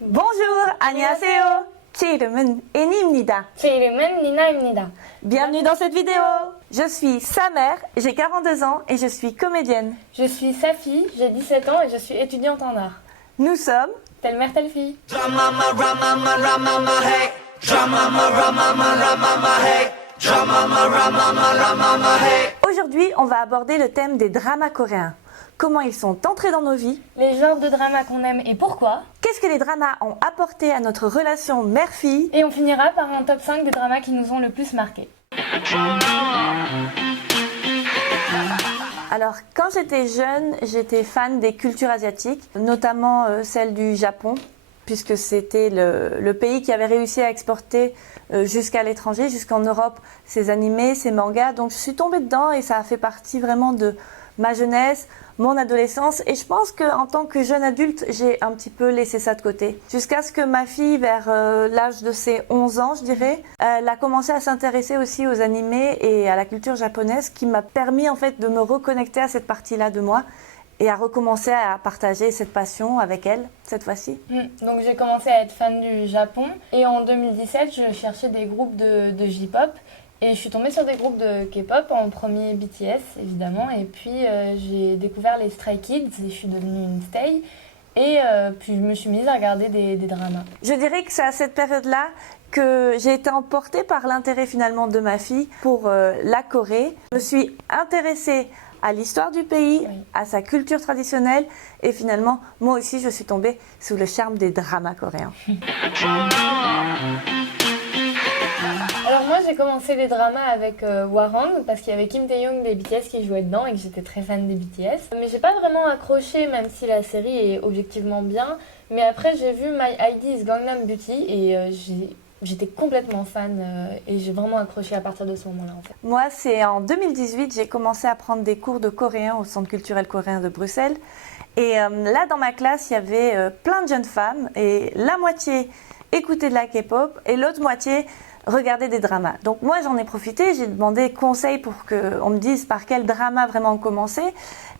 Bonjour, 안녕하세요. 제 이름은 애니입니다. 제 이름은 니나입니다. Bienvenue dans cette vidéo. Je suis sa mère, j'ai 42 ans et je suis comédienne. Je suis sa fille, j'ai 17 ans et je suis étudiante en art. Nous sommes Telle mère, telle fille. Aujourd'hui, on va aborder le thème des dramas coréens. Comment ils sont entrés dans nos vies, Les genres de dramas qu'on aime et pourquoi. qu'est-ce que les dramas ont apporté à notre relation mère-fille. Et on finira par un top 5 des dramas qui nous ont le plus marqués. Alors, quand j'étais jeune, j'étais fan des cultures asiatiques, notamment celle du Japon, puisque c'était le pays qui avait réussi à exporter jusqu'à l'étranger, jusqu'en Europe, ses animés, ses mangas. Donc, je suis tombée dedans et ça a fait partie vraiment de ma jeunesse, mon adolescence. Et je pense qu'en tant que jeune adulte, j'ai un petit peu laissé ça de côté. Jusqu'à ce que ma fille, vers l'âge de ses 11 ans, je dirais, elle a commencé à s'intéresser aussi aux animés et à la culture japonaise, qui m'a permis en fait de me reconnecter à cette partie-là de moi et à recommencer à partager cette passion avec elle, cette fois-ci. Donc j'ai commencé à être fan du Japon. Et en 2017, je cherchais des groupes de J-pop. Et je suis tombée sur des groupes de K-pop, en premier BTS évidemment, et puis j'ai découvert les Stray Kids et je suis devenue une stay. Et puis je me suis mise à regarder des dramas. Je dirais que c'est à cette période-là que j'ai été emportée par l'intérêt finalement de ma fille pour la Corée. Je me suis intéressée à l'histoire du pays, Oui. à sa culture traditionnelle, et finalement, moi aussi, je suis tombée sous le charme des dramas coréens. Alors moi j'ai commencé les dramas avec Warang parce qu'il y avait Kim Tae-young des BTS qui jouait dedans et que j'étais très fan des BTS. Mais j'ai pas vraiment accroché, même si la série est objectivement bien. Mais après j'ai vu My ID is Gangnam Beauty et j'étais complètement fan et j'ai vraiment accroché à partir de ce moment-là en fait. Moi, c'est en 2018, j'ai commencé à prendre des cours de coréen au Centre culturel coréen de Bruxelles. Et là, dans ma classe, il y avait plein de jeunes femmes et la moitié écoutaient de la K-pop et l'autre moitié regarder des dramas. Donc moi j'en ai profité, j'ai demandé conseil pour qu'on me dise par quel drama vraiment commencer.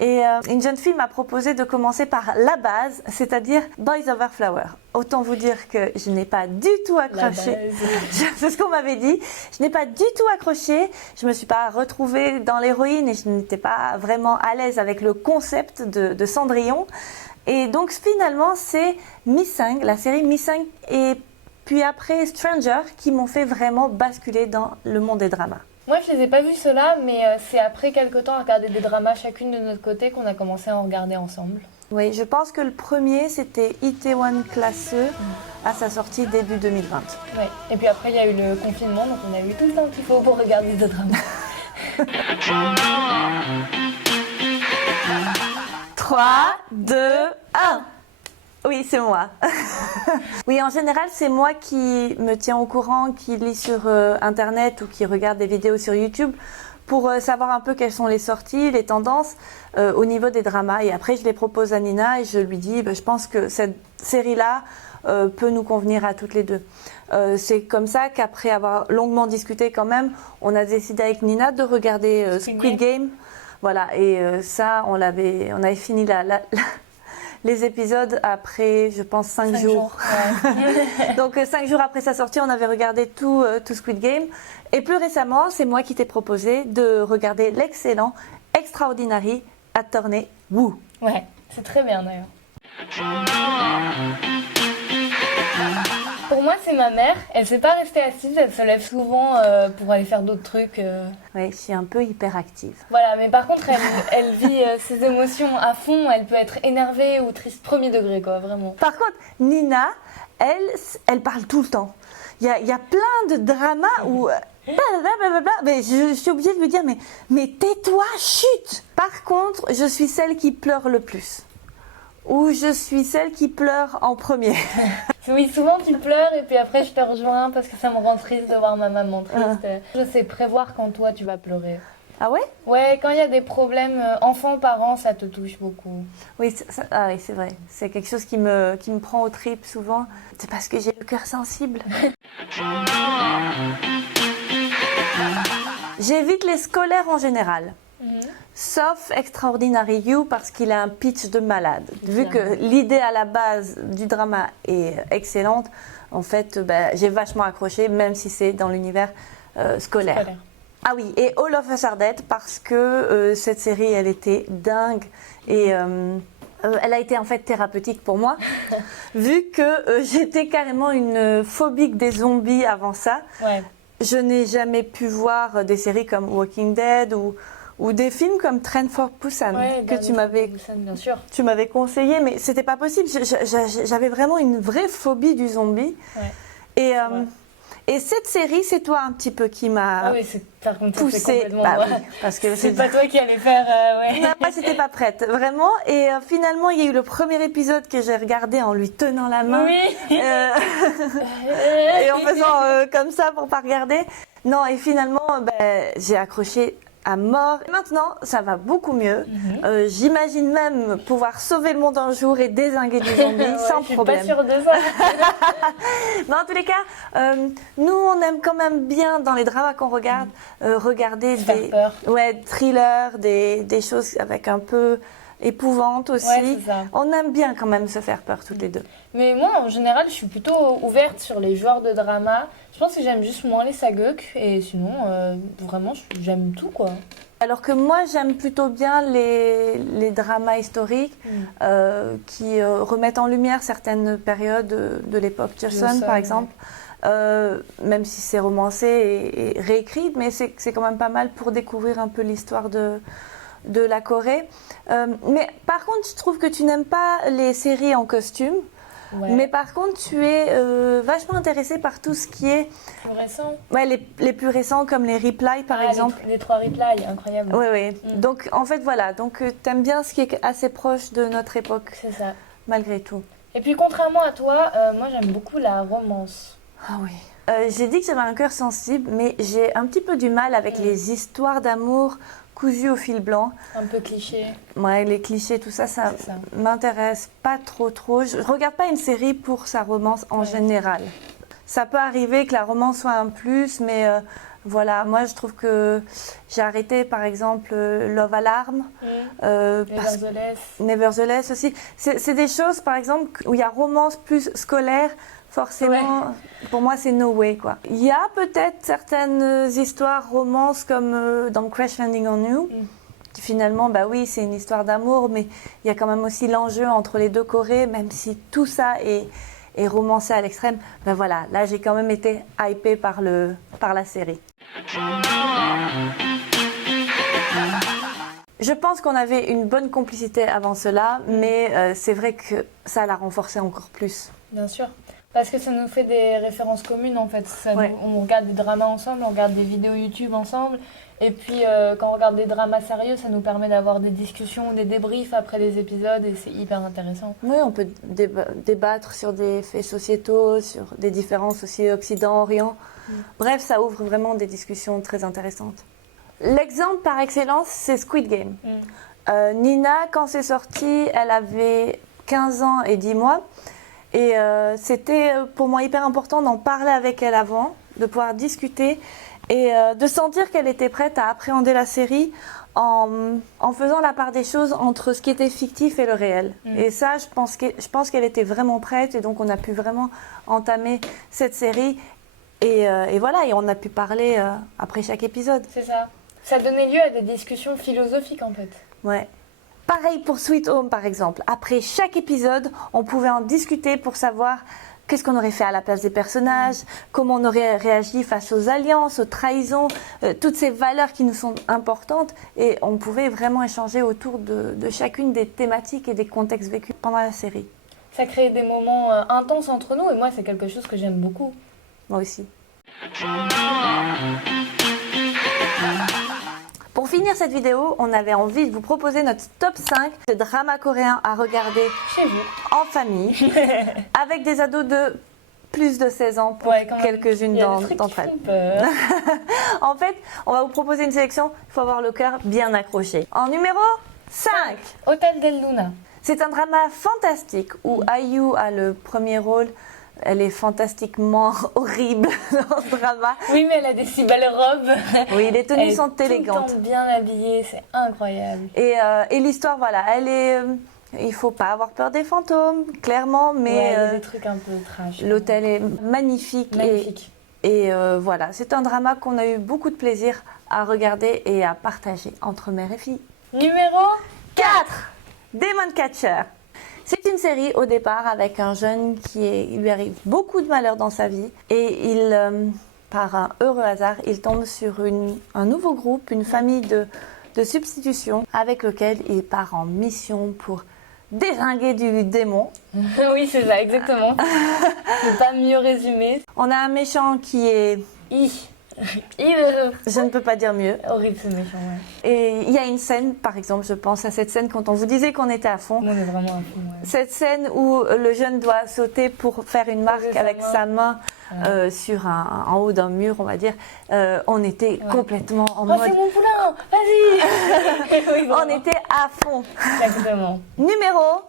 Et une jeune fille m'a proposé de commencer par la base, c'est-à-dire Boys Over Flower. Autant vous dire que je n'ai pas du tout accroché. C'est ce qu'on m'avait dit. Je n'ai pas du tout accroché. Je me suis pas retrouvée dans l'héroïne et je n'étais pas vraiment à l'aise avec le concept de Cendrillon. Et donc finalement c'est Missing, la série Missing et puis après Stranger qui m'ont fait vraiment basculer dans le monde des dramas. Moi je les ai pas vus ceux-là mais c'est après quelques temps à regarder des dramas chacune de notre côté qu'on a commencé à en regarder ensemble. Oui, je pense que le premier c'était Itaewon Class E à sa sortie début 2020. Ouais. Et puis après il y a eu le confinement donc on a eu tout le temps qu'il faut pour regarder des dramas. 3, 2, 1. Oui, c'est moi. Oui, en général, c'est moi qui me tiens au courant, qui lis sur Internet ou qui regarde des vidéos sur YouTube pour savoir un peu quelles sont les sorties, les tendances au niveau des dramas. Et après, je les propose à Nina et je lui dis, je pense que cette série-là peut nous convenir à toutes les deux. C'est comme ça qu'après avoir longuement discuté quand même, on a décidé avec Nina de regarder Squid Game. Voilà, et ça, on avait fini les épisodes après, je pense, 5 jours. Ouais. Donc 5 jours après sa sortie, on avait regardé tout Squid Game. Et plus récemment, c'est moi qui t'ai proposé de regarder l'excellent Extraordinary Attorney Woo. Ouais, c'est très bien d'ailleurs. Pour moi, c'est ma mère. Elle ne s'est pas restée assise, elle se lève souvent pour aller faire d'autres trucs. Oui, je suis un peu hyperactive. Voilà, mais par contre, elle vit ses émotions à fond. Elle peut être énervée ou triste, premier degré, quoi, vraiment. Par contre, Nina, elle parle tout le temps. Il y a plein de dramas où... Mais je suis obligée de lui dire, mais tais-toi, chut. Par contre, je suis celle qui pleure le plus. Ou je suis celle qui pleure en premier. Oui, souvent tu pleures et puis après je te rejoins parce que ça me rend triste de voir ma maman triste. Je sais prévoir quand toi tu vas pleurer. Ah ouais? Ouais, quand il y a des problèmes enfants-parents, ça te touche beaucoup. Oui, oui, c'est vrai. C'est quelque chose qui me prend aux tripes souvent. C'est parce que j'ai le cœur sensible. J'évite les scolaires en général. sauf Extraordinary You parce qu'il a un pitch de malade. Vu que l'idée à la base du drama est excellente, en fait, j'ai vachement accroché, même si c'est dans l'univers scolaire. Ah oui, et All of Us Are Dead parce que cette série, elle était dingue et elle a été en fait thérapeutique pour moi, vu que j'étais carrément une phobique des zombies avant ça. Ouais. Je n'ai jamais pu voir des séries comme Walking Dead ou des films comme Train for Busan que tu m'avais conseillé, mais c'était pas possible. J'avais vraiment une vraie phobie du zombie. Ouais. Et cette série, c'est toi un petit peu qui m'a poussée. Oui, parce que c'est pas toi qui allais faire. Non, moi, j'étais pas prête, vraiment. Et finalement, il y a eu le premier épisode que j'ai regardé en lui tenant la main. Oui. Et en faisant comme ça pour pas regarder. Non, et finalement, j'ai accroché à mort. Maintenant, ça va beaucoup mieux. J'imagine même pouvoir sauver le monde un jour et dézinguer du zombie sans problème. Je suis pas sûre de ça. Mais en tous les cas, nous, on aime quand même bien dans les dramas qu'on regarde, regarder des thrillers, des choses avec un peu épouvante aussi. Ouais, c'est ça. On aime bien quand même se faire peur toutes les deux. Mais moi, en général, je suis plutôt ouverte sur les genres de drama. Je pense que j'aime juste moins les sageuk et sinon, vraiment, j'aime tout, quoi. Alors que moi, j'aime plutôt bien les dramas historiques qui remettent en lumière certaines périodes de l'époque Joseon, par exemple. Même si c'est romancé et réécrit, mais c'est quand même pas mal pour découvrir un peu l'histoire de la Corée. Mais par contre, je trouve que tu n'aimes pas les séries en costume. Ouais. Mais par contre, tu es vachement intéressée par tout ce qui est... Plus récent. Ouais, les plus récents, comme les Reply, par exemple. Les 3 Reply, incroyable. Oui, oui. Donc, en fait, voilà. Donc, tu aimes bien ce qui est assez proche de notre époque. C'est ça. Malgré tout. Et puis, contrairement à toi, moi, j'aime beaucoup la romance. Ah oui. J'ai dit que j'avais un cœur sensible, mais j'ai un petit peu du mal avec les histoires d'amour cousu au fil blanc. Un peu cliché. Ouais, les clichés, tout ça, ça m'intéresse pas trop. Je regarde pas une série pour sa romance en général. Ça peut arriver que la romance soit un plus, mais voilà, moi je trouve que j'ai arrêté par exemple Love Alarm. Nevertheless aussi. C'est des choses par exemple où il y a romance plus scolaire. Forcément, pour moi, c'est no way, quoi. Il y a peut-être certaines histoires romances comme dans Crash Landing on You, qui finalement, oui, c'est une histoire d'amour, mais il y a quand même aussi l'enjeu entre les deux Corées, même si tout ça est romancé à l'extrême. Voilà, là, j'ai quand même été hypée par la série. Je pense qu'on avait une bonne complicité avant cela, mais c'est vrai que ça l'a renforcé encore plus. Bien sûr. Parce que ça nous fait des références communes en fait. On regarde des dramas ensemble, on regarde des vidéos YouTube ensemble. Et puis quand on regarde des dramas sérieux, ça nous permet d'avoir des discussions, des débriefs après les épisodes et c'est hyper intéressant. Oui, on peut débattre sur des faits sociétaux, sur des différences aussi Occident-Orient. Bref, ça ouvre vraiment des discussions très intéressantes. L'exemple par excellence, c'est Squid Game. Nina, quand c'est sorti, elle avait 15 ans et 10 mois. Et c'était pour moi hyper important d'en parler avec elle avant, de pouvoir discuter et de sentir qu'elle était prête à appréhender la série en faisant la part des choses entre ce qui était fictif et le réel. Et ça, je pense qu'elle était vraiment prête et donc on a pu vraiment entamer cette série. Et voilà, et on a pu parler après chaque épisode. C'est ça. Ça donnait lieu à des discussions philosophiques en fait. Ouais. Pareil pour Sweet Home par exemple. Après chaque épisode, on pouvait en discuter pour savoir qu'est-ce qu'on aurait fait à la place des personnages, comment on aurait réagi face aux alliances, aux trahisons, toutes ces valeurs qui nous sont importantes. Et on pouvait vraiment échanger autour de chacune des thématiques et des contextes vécus pendant la série. Ça crée des moments intenses entre nous et moi c'est quelque chose que j'aime beaucoup. Moi aussi. Pour finir cette vidéo, on avait envie de vous proposer notre top 5 de dramas coréens à regarder chez vous, en famille, avec des ados de plus de 16 ans pour quelques-unes d'entre elles. En fait, on va vous proposer une sélection, il faut avoir le cœur bien accroché. En numéro 5, Hotel del Luna. C'est un drama fantastique où IU a le premier rôle. Elle est fantastiquement horrible dans ce drama. Oui, mais elle a des si belles robes. Oui, les tenues sont Elle est tout le élégantes. temps bien habillée, c'est incroyable. Et l'histoire, voilà, elle est... il faut pas avoir peur des fantômes, clairement, mais Ouais, il y a des trucs un peu trash. l'hôtel est magnifique. Magnifique. Et voilà, c'est un drama qu'on a eu beaucoup de plaisir à regarder et à partager entre mère et fille. Numéro 4. Demon Catcher. C'est une série au départ avec un jeune il lui arrive beaucoup de malheurs dans sa vie et par un heureux hasard, il tombe sur un nouveau groupe, une famille de substitution avec lequel il part en mission pour dézinguer du démon. Oui, c'est ça, exactement. Je peux pas mieux résumer. On a un méchant qui est... Je ne peux pas dire mieux. Horrible ce méchant, ouais. Et il y a une scène, par exemple, je pense à cette scène quand on vous disait qu'on était à fond. On est vraiment à fond, ouais. Cette scène où le jeune doit sauter pour faire une marque avec sa main sur en haut d'un mur, on va dire. On était complètement en mode... Oh, c'est mon poulain, vas-y. Oui, on était à fond. Exactement. Numéro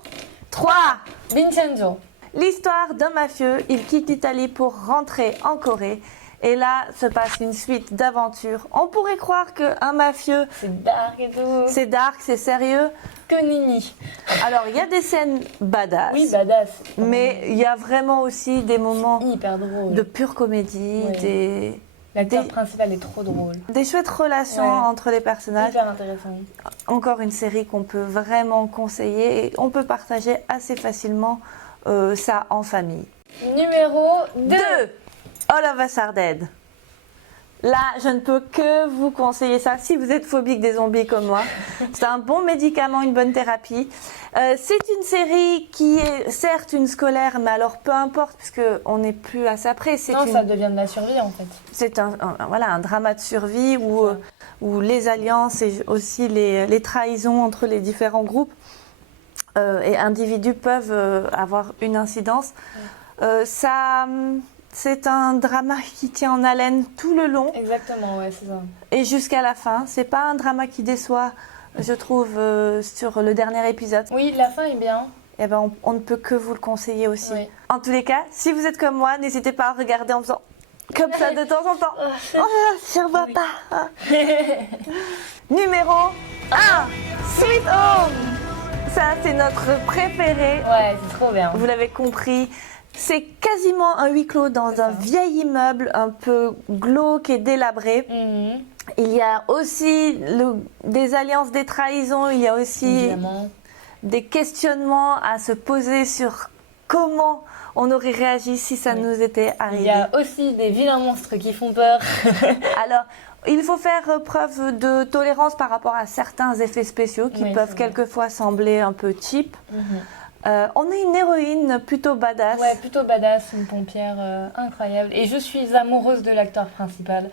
3. Vincenzo. L'histoire d'un mafieux. Il quitte l'Italie pour rentrer en Corée. Et là se passe une suite d'aventures. On pourrait croire qu'un mafieux... C'est dark et tout. C'est dark, c'est sérieux. Que nini. Alors, il y a des scènes badass. Oui, badass. Mais il y a vraiment aussi des moments hyper drôle. de pure comédie, Ouais. L'acteur principal est trop drôle. des chouettes relations entre les personnages. Hyper intéressant. Encore une série qu'on peut vraiment conseiller et on peut partager assez facilement ça en famille. Numéro 2. All of Us Are Dead. Là, je ne peux que vous conseiller ça si vous êtes phobique des zombies comme moi. C'est un bon médicament, une bonne thérapie. C'est une série qui est certes une scolaire, mais alors peu importe, puisqu'on n'est plus à ça près. Ça devient de la survie en fait. C'est un drama de survie où les alliances et aussi les trahisons entre les différents groupes et individus peuvent avoir une incidence. C'est un drama qui tient en haleine tout le long. Exactement, ouais, c'est ça. Et jusqu'à la fin. C'est pas un drama qui déçoit, je trouve, sur le dernier épisode. Oui, la fin est bien. Eh ben, on ne peut que vous le conseiller aussi. Oui. En tous les cas, si vous êtes comme moi, n'hésitez pas à regarder en faisant comme ça de temps en temps. Oh, je ne vois pas. Numéro 1, Sweet Home. Ça, c'est notre préféré. Ouais, c'est trop bien. Vous l'avez compris. C'est quasiment un huis clos dans un vieil immeuble un peu glauque et délabré. Il y a aussi des alliances, des trahisons, il y a aussi des questionnements à se poser sur comment on aurait réagi si ça nous était arrivé. Il y a aussi des vilains monstres qui font peur. Alors, il faut faire preuve de tolérance par rapport à certains effets spéciaux qui peuvent quelquefois sembler un peu cheap. On est une héroïne plutôt badass. Ouais, plutôt badass, une pompière incroyable. Et je suis amoureuse de l'acteur principal.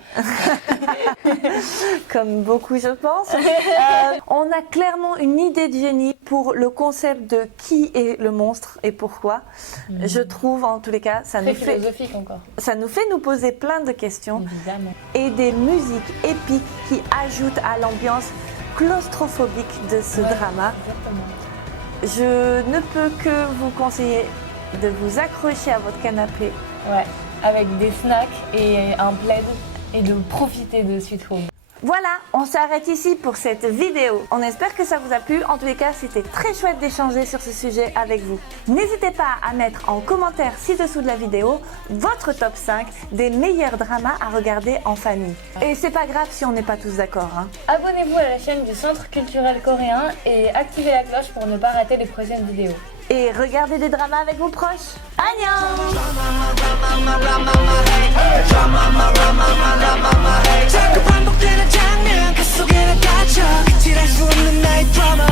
Comme beaucoup, je pense. On a clairement une idée de génie pour le concept de qui est le monstre et pourquoi. Je trouve, en tous les cas, ça nous fait nous poser plein de questions. Évidemment. Et des musiques épiques qui ajoutent à l'ambiance claustrophobique de ce drama. Exactement. Je ne peux que vous conseiller de vous accrocher à votre canapé. Ouais, avec des snacks et un plaid et de profiter de Sweet Home. Voilà, on s'arrête ici pour cette vidéo. On espère que ça vous a plu. En tous les cas, c'était très chouette d'échanger sur ce sujet avec vous. N'hésitez pas à mettre en commentaire ci-dessous de la vidéo votre top 5 des meilleurs dramas à regarder en famille. Et c'est pas grave si on n'est pas tous d'accord. Abonnez-vous à la chaîne du Centre culturel coréen et activez la cloche pour ne pas rater les prochaines vidéos. Et regardez des dramas avec vos proches. Annyeong! 자꾸 반복되는 장면 그 속에는 갇혀 끝이랄 수 없는 나의 드라마